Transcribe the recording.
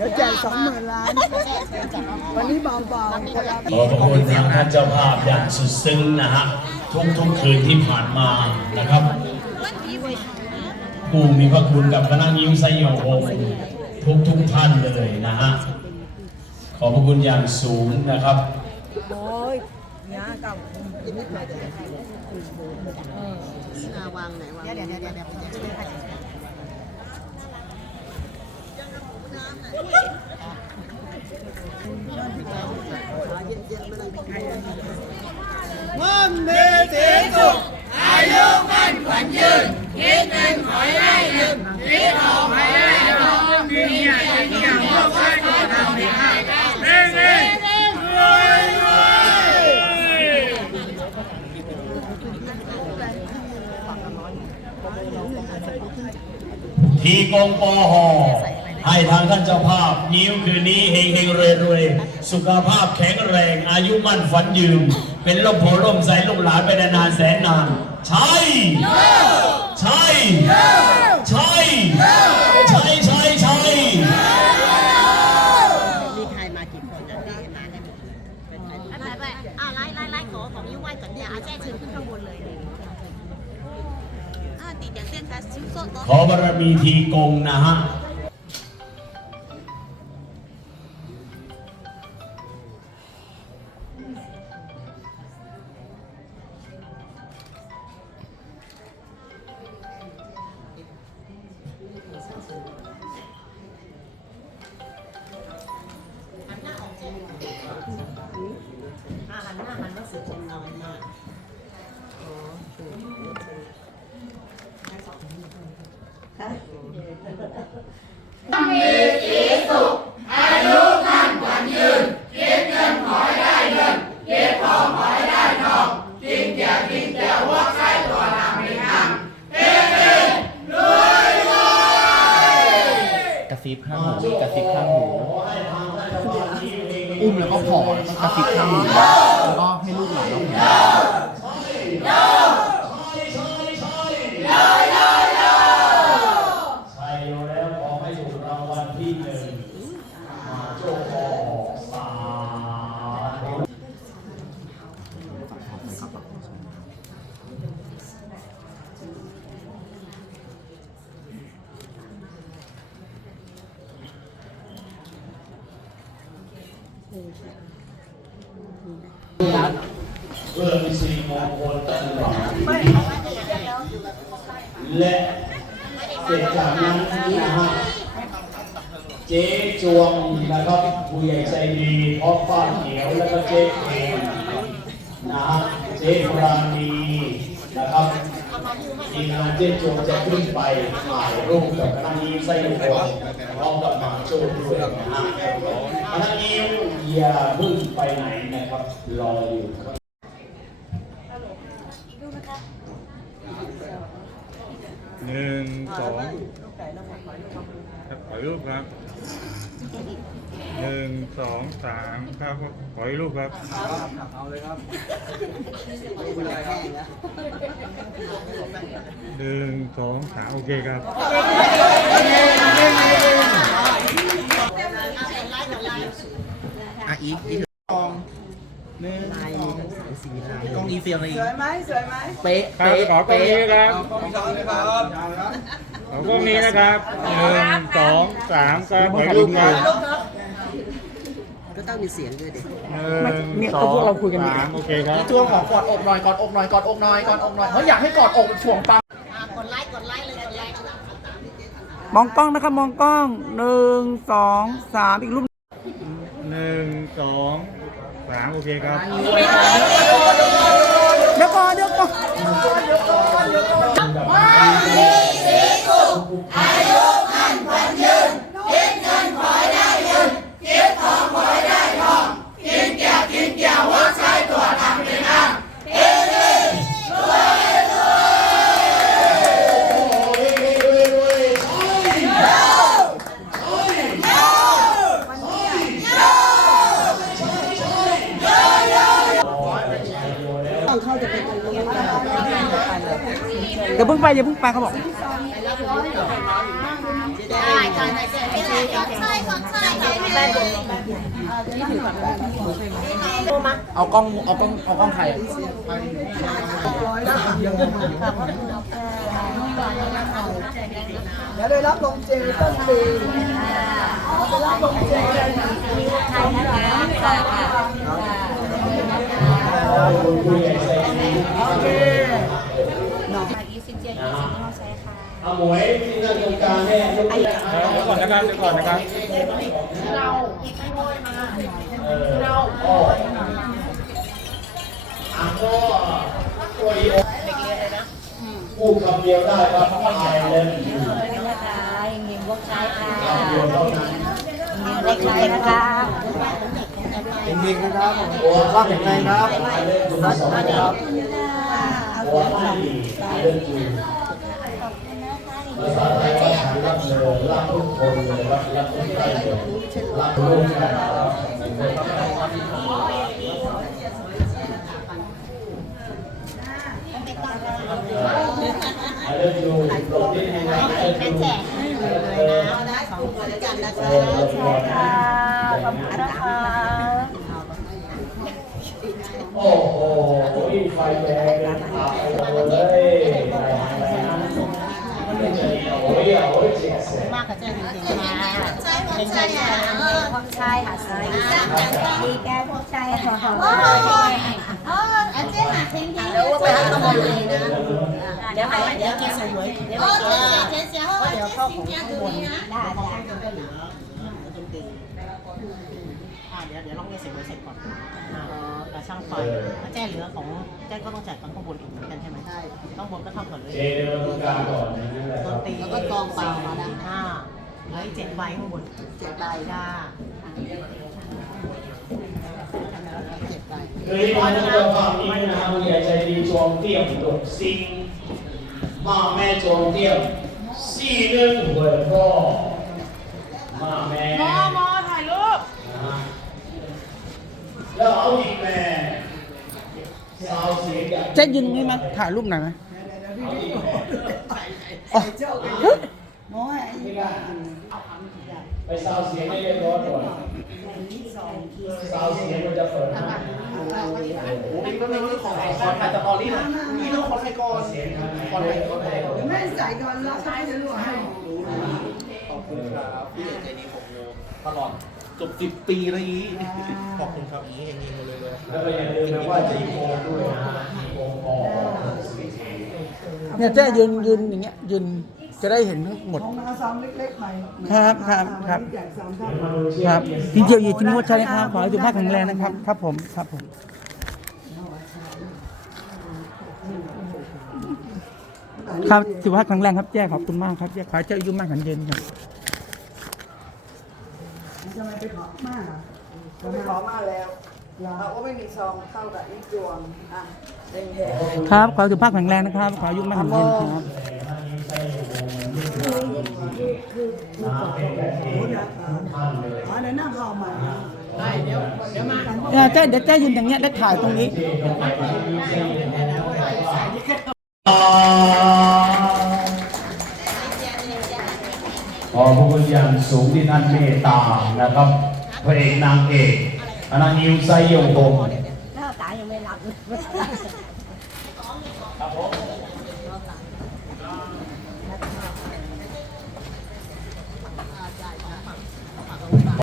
ดี๋ยวแจกสองหมื่นล้าน วันนี้เบาๆคนละขอบพระคุณทางท่านเจ้าภาพอย่างสุดซึ้งนะฮะทุกทุกๆคืนที่ผ่านมานะครับผู้มีพระคุณกับคณะยิ้มไซโยโฮมทุกทุกๆท่านเลยนะฮะขอบพระคุณอย่างสูงนะครับโอ้ยเนี่ยกับนิดหน่อยวางไหนวางเดี๋ยวเดี๋ยวเดี๋ยวเดี๋ยว ช่วยค่ะมันเมติสุขทีกงปอหอ ให้ทางท่านเจ้าภาพ นิ้วคืนนี้เฮงเฮงรวยรวยสุขภาพแข็งแรง อายุมั่นฝันยืนเป็นล่มโพล่มใสลูกหลานไปนานแสนนาน ใช่ ใช่ ใช่ ใช่ใช่ใช่มีใครมากี่คนนะที่มาได้หมดเป็นใครไปไปอ่าไล่ไล่ไล่ขอของยิ้วไหว้ก่อนเนี่ยอาแจ้เชิญขึ้นข้างบนเลยอ่าดีเดี๋ยวเส้นค่ะชิ้นโซ่ขอบารมีทีกงนะฮะีกระซิบข้างหูอุ้มแล้วก็ขอแล้วก็กระซิบข้างหูแล้วก็ให้ลูกหลานเราเห็น ใช่แล้วขอให้ถูกรางวัลที่หนึ่งมาโชคขอสาธุ เพื่อเป็นสิริมงคลตลอดและเสร็จจากนั้นนะฮะเจ๊จวงนะครับผู้ใหญ่ใจดีพ่อป้าเขียวแล้วก็เจ๊เคนนะฮะเจ๊ปราณีนะครับทีมงานเจ๊จวงจะขึ้นไปถ่ายรูปกับคณะนี้ไส้ลูกบอลพร้อมกับหมาโจ้ด้วยนะฮะ คณะนี้อย่าเพึ่งไปไหนนะครับ รออยู่ครับหนึ่งสองขอรูปครับหนึ่งสองสามครับขอรูปครับหนึ่งสองสามโอเคครับ อะอีกอีกกองหนึ่งสองสามสี่ห้ากล้องอีเฟียมเลยสวยไหมสวยไหมเป๊ะครับเป๊ะขอกล้องเป๊ะนี้ครับขอกล้องนี้นะครับหนึ่งสองสามครับขอรูปครับก็ต้องมีเสียงด้วยเด็กหนึ่งสองสามโอเคครับอีตัวของกอดอกหน่อยกอดอกหน่อยกอดอกหน่อยกอดอกหน่อยเขาอยากให้กอดอกถ่วงปังกดไลค์กดไลค์เลยกดไลค์มองกล้องนะครับมองกล้องหนึ่งสองสามอีกรูปหนึ่ง สองสามโอเคครับเดี๋ยวก่อนเดี๋ยวก่อน อย่าเพิ่งไปอย่าเพิ่งไปเขาบอกได้ได้ได้ได้ได้แม่ผมแม่นี่ถือแบบโทรมาเอากล้องเอากล้องเอากล้องใครเดี๋ยวได้รับลงเจต้นปีได้รับลงเจเลยนะคุณ เอาหมวยที่นั่งตรงกลางเนี่ยยกมือเดี๋ยวก่อนนะครับเดี๋ยวก่อนนะครับเอออ้ออะก็ตัวอีโอพูดคำเดียวได้ครับไอเลนอยู่คำเดียวเท่านั้นเล็กใจนะคะเด็กๆนะครับร่างแข็งแรงครับไอเลนอยู่สองครับ หัวไม่ดีไอเลนอยู่ภาษาไทยว่ารักเธอรักทุกคนเลยรักรักทุกใครเลยรักลูกกันครับไอเลนอยู่ตรงนี้ยังไงไอเลนอยู่เออสองคนกันนะเอคะขอบคุณค่ะ โอ้โหไฟแดงเป็นขาไปเลยไปหาไปหาไม่จะดีโอ้ยโอ้ยเจ็บเสียมากกว่าเจ้าจริงๆมาเป็นใจอะพวกชายหาซื้อมีแกพวกชายขอขออาเจ๊หาเพลงดีเดี๋ยวไปหาขโมยเลยนะเดี๋ยวไปเดี๋ยวกินสวยเดี๋ยวไปเดี๋ยวเข้าของข้างบนได้ได้ก็เหลือจนตีอ่าเดี๋ยวเดี๋ยวลองเรียนเสร็จเสร็จก่อนอ่า กับช่างไฟแจ้เหลือของแจ้ก็ต้องจ่ายตอนข้างบนอีกเหมือนกันใช่ไหมใช่ข้างบนก็เท่ากันเลยเจเดินตรงกลางก่อนนั่นแหละดครันบตรีแล้วก็กองเปล่ามาดังห้าเหลืออีกเจ็ดใบข้างบนเจ็ดใบจ้าเจ็ดใบคือที่มาจะเจ้าภาพนี้นะครับผู้ใหญ่ใจดีจวงเตี้ยมดกซิงมาแม่จวงเตี้ยมสี่เรื่องหวยพ่อมาแม่มอมอถ่ายรูป แล้วเอาอีกแม่สาวเสียงอย่างเจ๊ยืนตรงนี้มาถ่ายรูปหน่อยไหมอ๋อน้อยไปซาวเสียงให้เรียบร้อยก่อนซาวเสียงมันจะเปิดให้โอ้ยก็เลยขอขอถ่ายสตอรี่นะนี่ต้องขอถ่ายก่อนเสียงทางไหนขอถ่ายขอถ่ายก่อนแม่ใส่ก่อนแล้วใช้จะรู้ให้ขอบคุณครับพี่ใจดีของโยตลอด จบสิบปีอะไรอย่างนี้ขอบคุณครับนี้เองๆเลยเลยแล้วก็อย่าลืมนะว่าจะโมด้วยนะโมพอสีเทเนี่ยเจ๊ยืนยืนอย่างเงี้ยยืนจะได้เห็นทั้งหมด ของนาซองเล็กๆใหม่ครับครับครับใหญ่สามท่านครับพี่เจียวอยู่ที่นุวัชชัยนะครับขอให้สุขภาพแข็งแรงนะครับ ครับผมครับผมครับสุขภาพแข็งแรงครับแจ้ขอบคุณมากครับแจ้ขอให้เจ้าอายุมากขันยืนครับ ทำไมไปขอมากอะไปขอมาแล้วเราก็ไม่มีซองเข้ากับอีกดวงอะเด้งแดงครับ ขอให้สุขภาพแข็งแรงนะครับ ขออายุมากขันยืนครับน้ำเป็นแบบนี้ท่านเลยอ๋อในหน้าเข้าใหม่เนี่ยเจ๊เดี๋ยวเจ๊ยืนอย่างเงี้ยได้ถ่ายตรงนี้ อย่างสูงที่ท่านเมตตานะครับพระเอกนางเอกอนันยิวไซโยงผมหน้าตายังไม่รับ